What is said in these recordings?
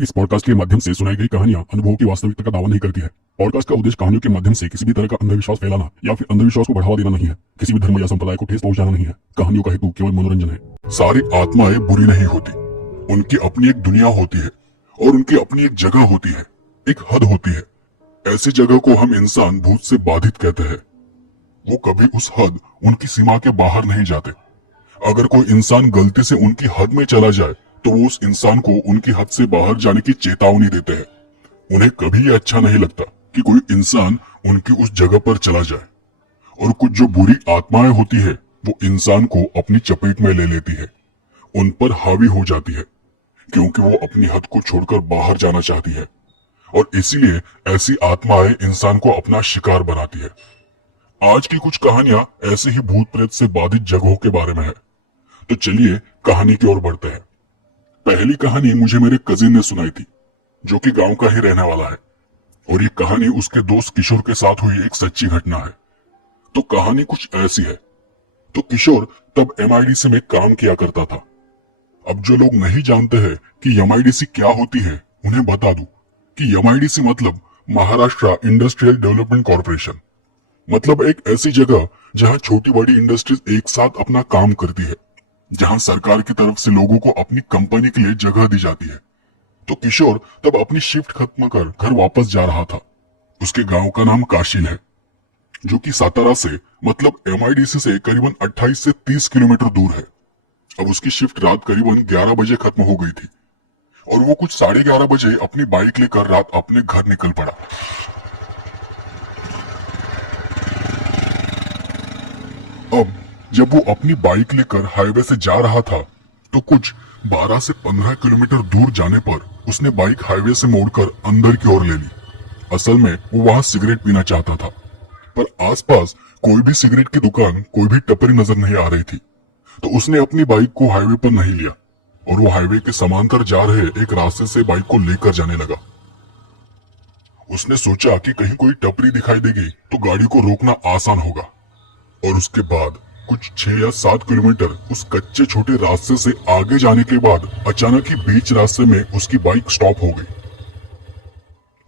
इस पॉडकास्ट के माध्यम से सुनाई गई कहानियां अनुभवों की वास्तविकता का दावा नहीं करती है। पॉडकास्ट का उद्देश्य कहानियों के माध्यम से किसी भी तरह का अंधविश्वास फैलाना या फिर अंधविश्वास को बढ़ावा देना नहीं है। किसी भी धर्म या संप्रदाय को ठेस पहुंचाना नहीं है। कहानियों का हेतु केवल मनोरंजन है। सारी आत्माएं बुरी नहीं होती, उनकी अपनी एक दुनिया होती है और उनकी अपनी एक जगह होती है, एक हद होती है। ऐसी जगह को हम इंसान भूत से बाधित कहते हैं। वो कभी उस हद, उनकी सीमा के बाहर नहीं जाते। अगर कोई इंसान गलती से उनकी हद में चला जाए तो वो उस इंसान को उनकी हद से बाहर जाने की चेतावनी देते हैं। उन्हें कभी ये अच्छा नहीं लगता कि कोई इंसान उनकी उस जगह पर चला जाए। और कुछ जो बुरी आत्माएं होती है वो इंसान को अपनी चपेट में ले लेती है, उन पर हावी हो जाती है, क्योंकि वो अपनी हद को छोड़कर बाहर जाना चाहती है। और इसीलिए ऐसी आत्माएं इंसान को अपना शिकार बनाती है। आज की कुछ कहानियां ऐसे ही भूत प्रेत से बाधित जगहों के बारे में है। तो चलिए कहानी की ओर बढ़ते हैं। पहली कहानी मुझे मेरे कजिन ने सुनाई थी, जो कि गांव का ही रहने वाला है। और ये कहानी उसके दोस्त किशोर के साथ हुई एक सच्ची घटना है। तो कहानी कुछ ऐसी है। तो किशोर तब MIDC में काम किया करता था। अब जो लोग नहीं जानते हैं कि MIDC क्या होती है, उन्हें बता दूं कि MIDC मतलब महाराष्ट्र इंडस्ट्रियल डेवलपमेंट कॉर्पोरेशन। मतलब एक ऐसी जगह जहां छोटी बड़ी इंडस्ट्रीज एक साथ अपना काम करती है, जहां सरकार की तरफ से लोगों को अपनी कंपनी के लिए जगह दी जाती है। तो किशोर तब अपनी शिफ्ट खत्म कर घर वापस जा रहा था। उसके गांव का नाम काशील है, जो कि सातारा से मतलब MIDC से करीबन 28 से 30 किलोमीटर दूर है। अब उसकी शिफ्ट रात करीबन 11 बजे खत्म हो गई थी और वो कुछ 11:30 बजे अपनी बाइक लेकर रात अपने घर निकल पड़ा। अब जब वो अपनी बाइक लेकर हाईवे से जा रहा था तो कुछ 12 से 15 किलोमीटर दूर जाने पर उसने बाइक हाईवे से मोड़कर अंदर की ओर ले ली। असल में वो वहां सिगरेट पीना चाहता था, पर आसपास कोई भी सिगरेट की दुकान, कोई भी टपरी नजर नहीं आ रही थी। तो उसने अपनी बाइक को हाईवे पर नहीं लिया और वो हाईवे के समांतर जा रहे एक रास्ते से बाइक को लेकर जाने लगा। उसने सोचा कि कहीं कोई टपरी दिखाई देगी तो गाड़ी को रोकना आसान होगा। और उसके बाद कुछ 6 या 7 किलोमीटर उस कच्चे छोटे रास्ते से आगे जाने के बाद अचानक ही बीच रास्ते में उसकी बाइक स्टॉप हो गई।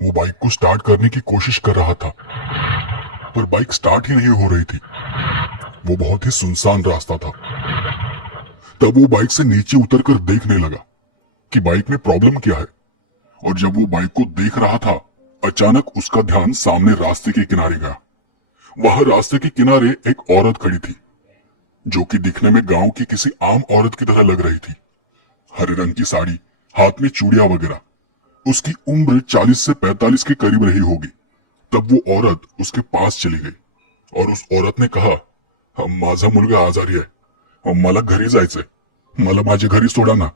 वो बाइक को स्टार्ट करने की कोशिश कर रहा था, पर बाइक स्टार्ट ही नहीं हो रही थी। वो बहुत ही सुनसान रास्ता था। तब वो बाइक से नीचे उतरकर देखने लगा कि बाइक में प्रॉब्लम क्या है। और जब वो बाइक को देख रहा था, अचानक उसका ध्यान सामने रास्ते के किनारे गया। वहां रास्ते के किनारे एक औरत खड़ी थी, जो कि दिखने में गांव की किसी आम औरत की तरह लग रही थी। हरे रंग की साड़ी, हाथ में चूड़ियां वगैरह। उसकी उम्र 40 से 45 के करीब रही होगी। तब वो औरत उसके पास चली गई और उस औरत ने कहा, माझा मुलगा आजारी आहे, मला घरी जायचंय, मला माझे घरी सोडा ना।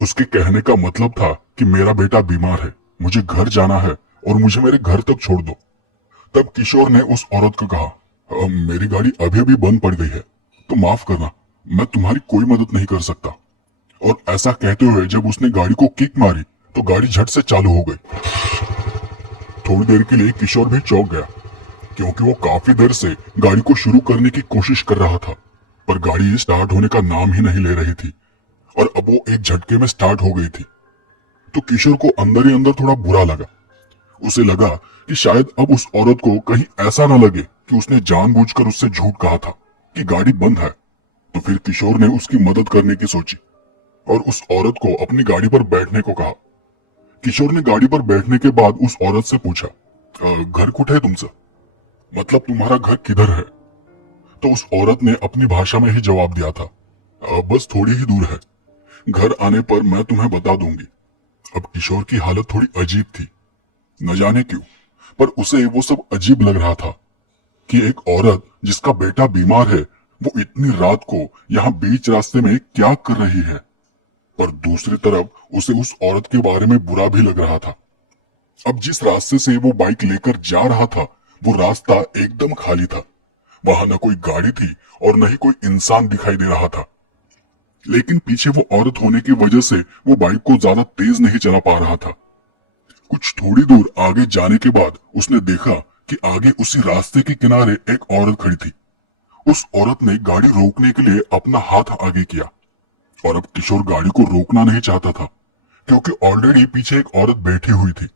उसके कहने का मतलब था कि मेरा बेटा बीमार है, मुझे घर जाना है और मुझे मेरे घर तक छोड़ दो। तब किशोर ने उस औरत को कहा, मेरी गाड़ी अभी अभी बंद पड़ गई है, तो माफ करना, मैं तुम्हारी कोई मदद नहीं कर सकता। और ऐसा कहते हुए जब उसने गाड़ी को किक मारी तो गाड़ी झट से चालू हो गई। थोड़ी देर के लिए किशोर भी चौंक गया, क्योंकि वो काफी देर से गाड़ी को शुरू करने की कोशिश कर रहा था, पर गाड़ी स्टार्ट होने का नाम ही नहीं ले रही थी। और अब वो एक झटके में स्टार्ट हो गई थी। तो किशोर को अंदर ही अंदर थोड़ा बुरा लगा। उसे लगा कि शायद अब उस औरत को कहीं ऐसा न लगे कि उसने जानबूझकर उससे झूठ कहा था कि गाड़ी बंद है। तो फिर किशोर ने उसकी मदद करने की सोची और उस औरत को अपनी गाड़ी पर बैठने को कहा। किशोर ने गाड़ी पर बैठने के बाद उस औरत से पूछा, घर कुठे है तुमचं? मतलब तुम्हारा घर किधर है? तो उस औरत ने अपनी भाषा में ही जवाब दिया था, बस थोड़ी ही दूर है, घर आने पर मैं तुम्हें बता दूंगी। अब किशोर की हालत थोड़ी अजीब थी, न जाने क्यों, पर उसे वो सब अजीब लग रहा था कि एक औरत जिसका बेटा बीमार है, वो इतनी रात को यहाँ बीच रास्ते में क्या कर रही है। पर दूसरी तरफ उसे उस औरत के बारे में बुरा भी लग रहा था। अब जिस रास्ते से वो बाइक लेकर जा रहा था, वो रास्ता एकदम खाली था। वहां न कोई गाड़ी थी और न ही कोई इंसान दिखाई दे रहा था। लेकिन पीछे वो औरत होने की वजह से वो बाइक को ज्यादा तेज नहीं चला पा रहा था। कुछ थोड़ी दूर आगे जाने के बाद उसने देखा कि आगे उसी रास्ते के किनारे एक औरत खड़ी थी। उस औरत ने गाड़ी रोकने के लिए अपना हाथ आगे किया और अब किशोर गाड़ी को रोकना नहीं चाहता था, क्योंकि ऑलरेडी पीछे एक औरत बैठी हुई थी।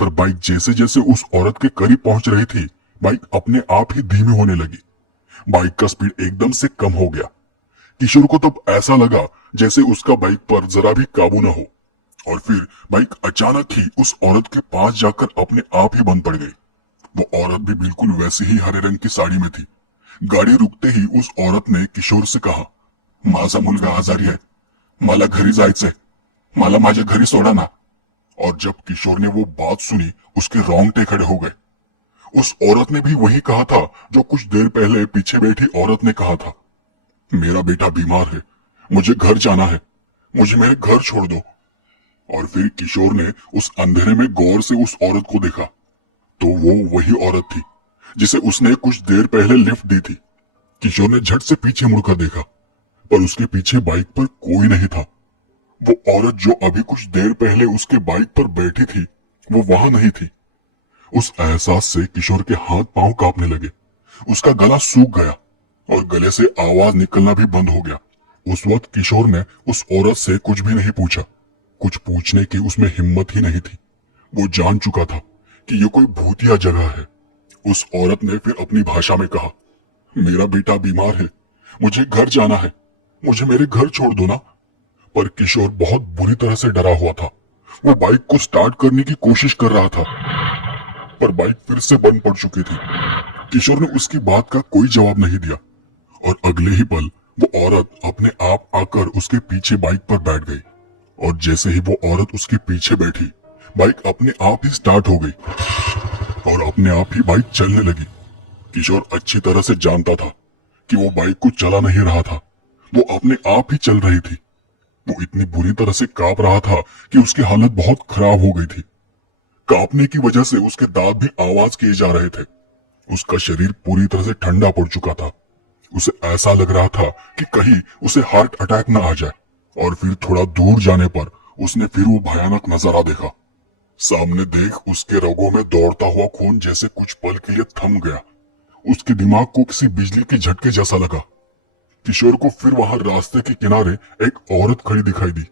पर बाइक जैसे जैसे उस औरत के करीब पहुंच रही थी, बाइक अपने आप ही धीमी होने लगी। बाइक का स्पीड एकदम से कम हो गया। किशोर को तब ऐसा लगा जैसे उसका बाइक पर जरा भी काबू न हो, और फिर बाइक अचानक ही उस औरत के पास जाकर अपने आप ही बंद पड़ गई। वो औरत भी बिल्कुल वैसी ही हरे रंग की साड़ी में थी। गाड़ी रुकते ही उस औरत ने किशोर से कहा, माझा मुलगा आजारी आहे, मला घरी जायचंय, मला माझ्या घरी सोडा ना। और जब किशोर ने वो बात सुनी, उसके रोंगटे खड़े हो गए। उस औरत ने भी वही कहा था जो कुछ देर पहले पीछे बैठी औरत ने कहा था, मेरा बेटा बीमार है, मुझे घर जाना है, मुझे मेरे घर छोड़ दो। और फिर किशोर ने उस अंधेरे में गौर से उस औरत को देखा, तो वो वही औरत थी जिसे उसने कुछ देर पहले लिफ्ट दी थी। किशोर ने झट से पीछे मुड़कर देखा, पर उसके पीछे बाइक पर कोई नहीं था। वो औरत जो अभी कुछ देर पहले उसके बाइक पर बैठी थी, वो वहां नहीं थी। उस एहसास से किशोर के हाथ पांव कांपने लगे। उसका गला सूख गया और गले से आवाज निकलना भी बंद हो गया। उस वक्त किशोर ने उस औरत से कुछ भी नहीं पूछा। कुछ पूछने की उसमें हिम्मत ही नहीं थी। वो जान चुका था कि ये कोई भूतिया जगह है। उस औरत ने फिर अपनी भाषा में कहा, मेरा बेटा बीमार है, मुझे घर जाना है, मुझे मेरे घर छोड़ दो ना। पर किशोर बहुत बुरी तरह से डरा हुआ था। वो बाइक को स्टार्ट करने की कोशिश कर रहा था, पर बाइक फिर से बंद पड़ चुकी थी। किशोर ने उसकी बात का कोई जवाब नहीं दिया, और अगले ही पल वो औरत अपने आप आकर उसके पीछे बाइक पर बैठ गई। और जैसे ही वो औरत उसके पीछे बैठी, बाइक अपने आप ही स्टार्ट हो गई और अपने आप ही बाइक चलने लगी। किशोर अच्छी तरह से जानता था कि वो बाइक को चला नहीं रहा था, वो अपने आप ही चल रही थी। वो इतनी बुरी तरह से कांप रहा था कि उसकी हालत बहुत खराब हो गई थी। कांपने की वजह से उसके दांत भी आवाज किए जा रहे थे। उसका शरीर पूरी तरह से ठंडा पड़ चुका था। उसे ऐसा लग रहा था कि कहीं उसे हार्ट अटैक न आ जाए। और फिर थोड़ा दूर जाने पर उसने फिर वो भयानक नजारा देखा। सामने देख उसके रगों में दौड़ता हुआ खून जैसे कुछ पल के लिए थम गया। उसके दिमाग को किसी बिजली के झटके जैसा लगा। किशोर को फिर वहां रास्ते के किनारे एक औरत खड़ी दिखाई दी,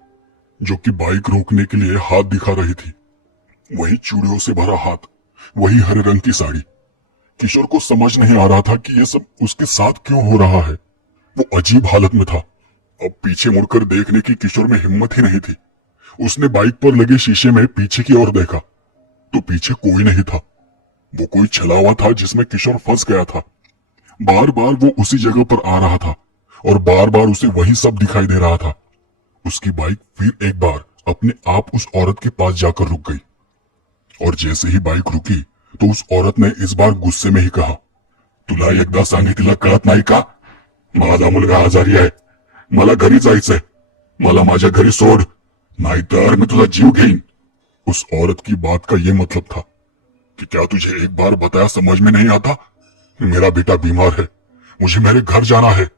जो कि बाइक रोकने के लिए हाथ दिखा रही थी। वही चूड़ियों से भरा हाथ, वही हरे रंग की साड़ी। किशोर को समझ नहीं आ रहा था कि यह सब उसके साथ क्यों हो रहा है। वो अजीब हालत में था। अब पीछे मुड़कर देखने की किशोर में हिम्मत ही नहीं थी। उसने बाइक पर लगे शीशे में पीछे की ओर देखा, तो पीछे कोई नहीं था। वो कोई छलावा था जिसमें किशोर फंस गया था। बार बार वो उसी जगह पर आ रहा था और बार बार उसे वही सब दिखाई दे रहा था। उसकी बाइक फिर एक बार अपने आप उस औरत के पास जाकर रुक गई, और जैसे ही बाइक रुकी तो उस औरत ने इस बार गुस्से में ही कहा, तुला एकदा सांगितलं कळत नाही का? माझा मुलगा आजारी आहे, मला घरी जायचंय, मला माझ्या घरी सोड, नाहीतर मी तुझा जीव घेईन। उस औरत की बात का यह मतलब था कि क्या तुझे एक बार बताया समझ में नहीं आता? मेरा बेटा बीमार है, मुझे मेरे घर जाना है,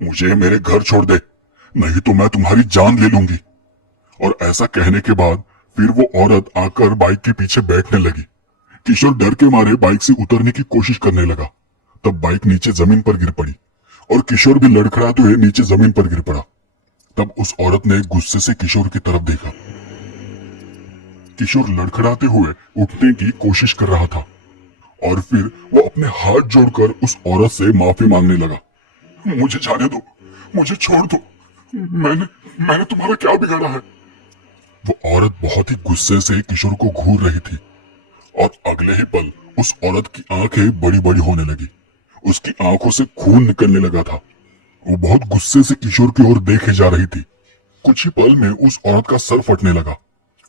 मुझे मेरे घर छोड़ दे, नहीं तो मैं तुम्हारी जान ले लूंगी। और ऐसा कहने के बाद फिर वो औरत आकर बाइक के पीछे बैठने लगी। किशोर डर के मारे बाइक से उतरने की कोशिश करने लगा। तब बाइक नीचे जमीन पर गिर पड़ी और किशोर भी लड़खड़ाते हुए नीचे जमीन पर गिर पड़ा। तब उस औरत ने गुस्से से किशोर की तरफ देखा। किशोर लड़खड़ाते हुए उठने की कोशिश कर रहा था, और फिर वो अपने हाथ जोड़कर उस औरत से माफी मांगने लगा। मुझे जाने दो, मुझे छोड़ दो, मैंने तुम्हारा क्या बिगाड़ा है? वो औरत बहुत ही गुस्से से किशोर को घूर रही थी, और अगले ही पल उस औरत की आंखें बड़ी बड़ी होने लगी। उसकी आंखों से खून निकलने लगा था। वो बहुत गुस्से से किशोर की ओर देखे जा रही थी। कुछ ही पल में उस औरत का सर फटने लगा।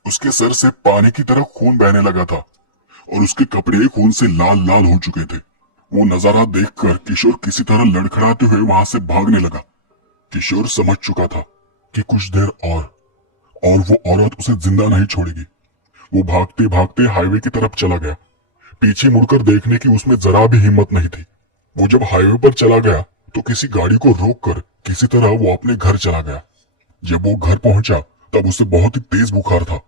उसके सर से पानी की तरह खून बहने लगा था, और उसके कपड़े खून से लाल लाल हो चुके थे। वो नजारा देखकर किशोर किसी तरह लड़खड़ाते हुए वहां से भागने लगा। किशोर समझ चुका था कि कुछ देर और वो औरत उसे जिंदा नहीं छोड़ेगी। वो भागते भागते हाईवे की तरफ चला गया। पीछे मुड़कर देखने की उसमें जरा भी हिम्मत नहीं थी। वो जब हाईवे पर चला गया तो किसी गाड़ी को रोककर किसी तरह वो अपने घर चला गया। जब वो घर पहुंचा तब उसे बहुत ही तेज बुखार था।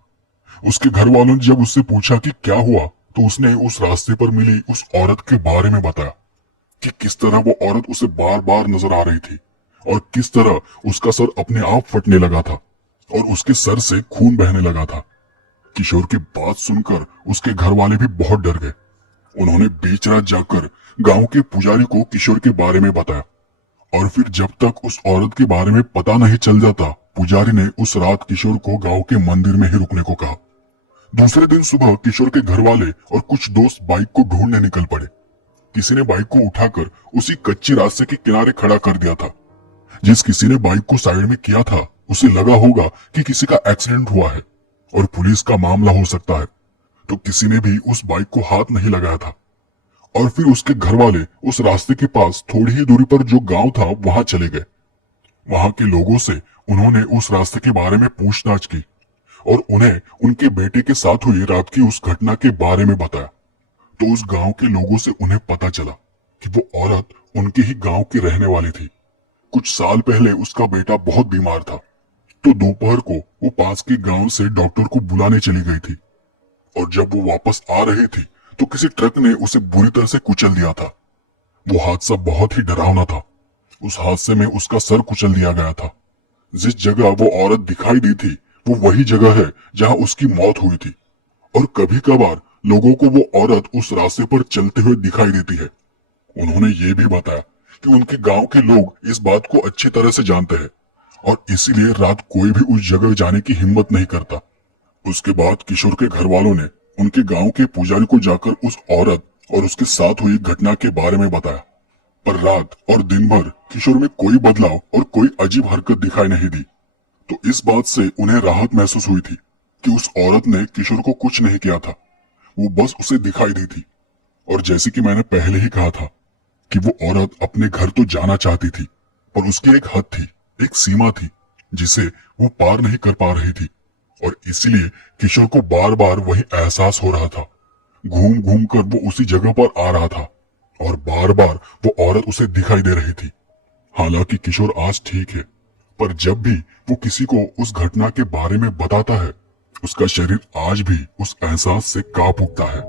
उसके घर वालों ने जब उससे पूछा कि क्या हुआ, तो उसने उस रास्ते पर मिली उस औरत के बारे में बताया कि किस तरह वो औरत उसे बार बार नजर आ रही थी और किस तरह उसका सर अपने आप फटने लगा था। और उसके सर से खून बहने लगा था। किशोर की बात सुनकर उसके घर वाले भी बहुत डर गए। उन्होंने बीच रात जाकर गांव के पुजारी को किशोर के बारे में बताया, और फिर जब तक उस औरत के बारे में पता नहीं चल जाता, पुजारी ने उस रात किशोर को गांव के मंदिर में ही रुकने को कहा। दूसरे दिन सुबह किशोर के घर वाले और कुछ दोस्त बाइक को ढूंढने निकल पड़े। किसी ने बाइक को उठाकर उसी कच्चे रास्ते के किनारे खड़ा कर दिया था। जिस किसी ने बाइक को साइड में किया था, उसे लगा होगा कि किसी का एक्सीडेंट हुआ है और पुलिस का मामला हो सकता है, तो किसी ने भी उस बाइक को हाथ नहीं लगाया था। और फिर उसके घर वाले उस रास्ते के पास थोड़ी ही दूरी पर जो गांव था वहां चले गए। वहां के लोगों से उन्होंने उस रास्ते के बारे में पूछताछ की और उन्हें उनके बेटे के साथ हुई रात की उस घटना के बारे में बताया। तो उस गांव के लोगों से उन्हें पता चला कि वो औरत उनके ही गांव की रहने वाली थी। कुछ साल पहले उसका बेटा बहुत बीमार था, तो दोपहर को वो पास के गांव से डॉक्टर को बुलाने चली गई थी। और जब वो वापस आ रही थी तो किसी ट्रक ने उसे बुरी तरह से कुचल दिया था। वो हादसा बहुत ही डरावना था। उस हादसे में उसका सर कुचल दिया गया था। जिस जगह वो औरत दिखाई दी थी वो वही जगह है जहां उसकी मौत हुई थी। और कभी कभार लोगों को वो औरत उस रास्ते पर चलते हुए दिखाई देती है। उन्होंने ये भी बताया कि उनके गांव के लोग इस बात को अच्छी तरह से जानते हैं और इसीलिए रात कोई भी उस जगह जाने की हिम्मत नहीं करता। उसके बाद किशोर के घर वालों ने उनके गांव के पुजारी को जाकर उस औरत और उसके साथ हुई घटना के बारे में बताया। पर रात और दिन भर किशोर में कोई बदलाव और कोई अजीब हरकत दिखाई नहीं दी। तो इस बात से उन्हें राहत महसूस हुई थी कि उस औरत ने किशोर को कुछ नहीं किया था, वो बस उसे दिखाई दी थी। और जैसे कि मैंने पहले ही कहा था कि वो औरत अपने घर तो जाना चाहती थी, पर उसकी एक हद थी, एक सीमा थी जिसे वो पार नहीं कर पा रही थी। और इसीलिए किशोर को बार बार वही एहसास हो रहा था। घूम घूम कर वो उसी जगह पर आ रहा था और बार बार वो औरत उसे दिखाई दे रही थी। हालांकि किशोर आज ठीक है, पर जब भी वो किसी को उस घटना के बारे में बताता है, उसका शरीर आज भी उस एहसास से कांप उठता है।